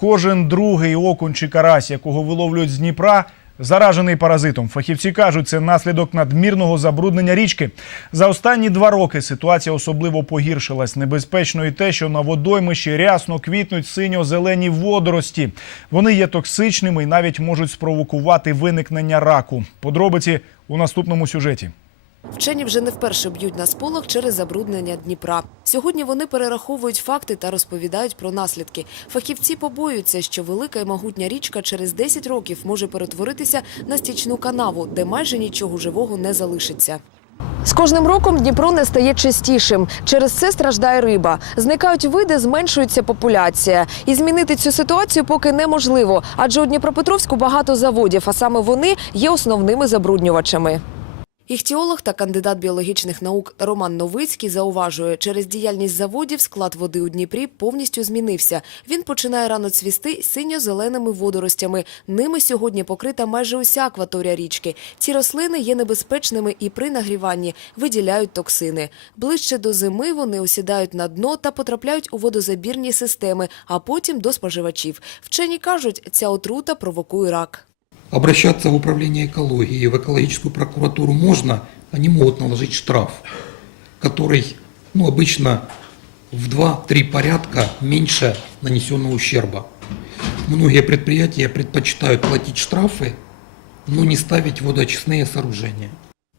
Кожен другий окунь чи карась, якого виловлюють з Дніпра, заражений паразитом. Фахівці кажуть, це наслідок надмірного забруднення річки. За останні два роки ситуація особливо погіршилась. Небезпечно і те, що на водоймищі рясно квітнуть синьо-зелені водорості. Вони є токсичними і навіть можуть спровокувати виникнення раку. Подробиці у наступному сюжеті. Вчені вже не вперше б'ють на сполох через забруднення Дніпра. Сьогодні вони перераховують факти та розповідають про наслідки. Фахівці побоюються, що велика і могутня річка через 10 років може перетворитися на стічну канаву, де майже нічого живого не залишиться. З кожним роком Дніпро не стає чистішим. Через це страждає риба. Зникають види, зменшується популяція. І змінити цю ситуацію поки неможливо, адже у Дніпропетровську багато заводів, а саме вони є основними забруднювачами. Іхтіолог та кандидат біологічних наук Роман Новицький зауважує, через діяльність заводів склад води у Дніпрі повністю змінився. Він починає рано цвісти синьо-зеленими водоростями. Ними сьогодні покрита майже уся акваторія річки. Ці рослини є небезпечними і при нагріванні виділяють токсини. Ближче до зими вони осідають на дно та потрапляють у водозабірні системи, а потім до споживачів. Вчені кажуть, ця отрута провокує рак. Обращаться в управление экологии, в экологическую прокуратуру можно, они могут наложить штраф, который ну, обычно в 2-3 порядка меньше нанесенного ущерба. Многие предприятия предпочитают платить штрафы, но не ставить водоочистные сооружения.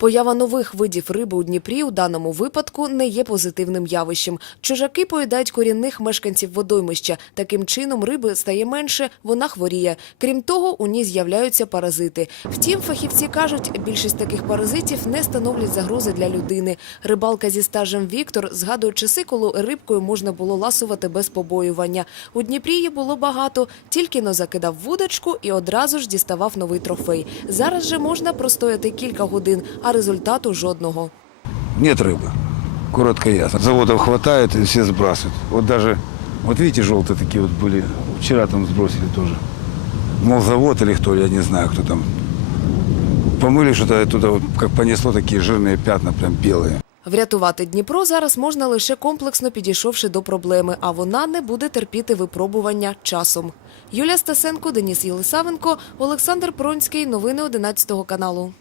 Поява нових видів риби у Дніпрі у даному випадку не є позитивним явищем. Чужаки поїдають корінних мешканців водоймища. Таким чином риби стає менше, вона хворіє. Крім того, у ній з'являються паразити. Втім, фахівці кажуть, більшість таких паразитів не становлять загрози для людини. Рибалка зі стажем Віктор згадує часи, коли рибкою можна було ласувати без побоювання. У Дніпрі її було багато, тільки но закидав вудочку і одразу ж діставав новий трофей. Зараз же можна простояти кілька годин, а результату жодного. Нет рыбы. Коротко и ясно. Заводов хватает и все сбрасывают. Вот даже, вот видите, желтые такие вот были. Вчера там сбросили тоже. Мол, завод или кто, я не знаю, кто там. Помыли что-то оттуда, вот, как понесло такие жирные пятна, прям белые. Врятувати Дніпро зараз можна лише комплексно підійшовши до проблеми, а вона не буде терпіти випробування часом. Юлія Стасенко, Деніс Єлисавенко, Олександр Пронський. Новини 11 каналу.